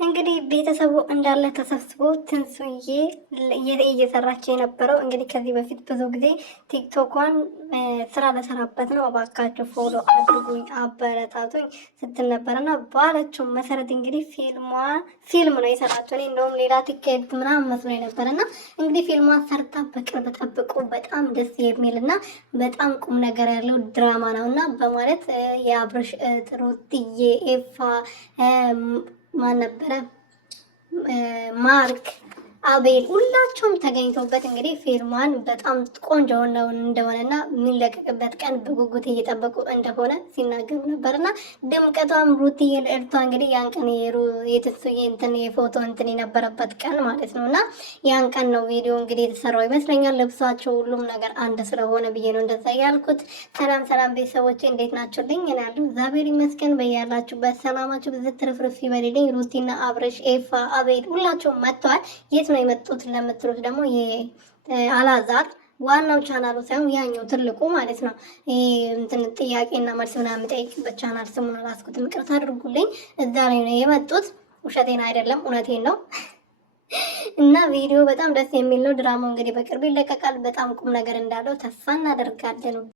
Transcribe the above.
እንግዲህ ቤተሰቡ እንዳለ ተሰብስቦ ትንሱዬ እየሰራች የነበረው እንግዲህ ከዚህ በፊት ብዙ ጊዜ ቲክቶኳን ስራ ለሰራበት ነው፣ እባካችሁ ፎሎ አድርጉኝ አበረታቱኝ ስትል ነበረና ባለችው መሰረት እንግዲህ ፊልም ነው የሰራችው። እኔ እንደውም ሌላ ቲኬት ምናምን መስሎ ነበረና እንግዲህ ፊልሟን ሰርታ በቅርብ ጠብቁ፣ በጣም ደስ የሚልና በጣም ቁም ነገር ያለው ድራማ ነውና በማለት የአብርሽ ሩትዬ ኤፋ ማን ነበረ ማርክ አቤል ሁላቸውም ተገኝተውበት እንግዲህ ፊልሟን በጣም ቆንጆ እንደሆነና የሚለቀቅበት ቀን በጉጉት እየጠበቁ እንደሆነ ሲናገሩ ነበርና ድምቀቷም ሩትዬ ልዕልቷ እንግዲህ ያን ቀን የትሱዬ እንትን የፎቶ እንትን የነበረበት ቀን ማለት ነውና ያን ቀን ነው ቪዲዮ እንግዲህ የተሰራው ይመስለኛል። ልብሳቸው ሁሉም ነገር አንድ ስለሆነ ብዬ ነው እንደዛ ያልኩት። ሰላም ሰላም ቤተሰቦቼ እንዴት ናችሁልኝ? እኔ ያለሁ እግዚአብሔር ይመስገን። በያላችሁበት ሰላማችሁ ብዙ ትርፍርፍ ይበልልኝ። ሩቲና አብርሽ ኤፋ አቤል ሁላቸውም መጥተዋል። የት ነው የመጡት ለምትሉት ደግሞ አላዛር ዋናው ቻናሉ ሳይሆን ያኛው ትልቁ ማለት ነው። እንትን ጥያቄና መልስ ምናምን የምጠይቅበት ቻናል ስሙን አላስኩትም፣ ይቅርታ አድርጉልኝ። እዛ ላይ ነው የመጡት። ውሸቴን አይደለም እውነቴን ነው። እና ቪዲዮ በጣም ደስ የሚል ነው። ድራማው እንግዲህ በቅርብ ይለቀቃል። በጣም ቁም ነገር እንዳለው ተስፋ እናደርጋለን።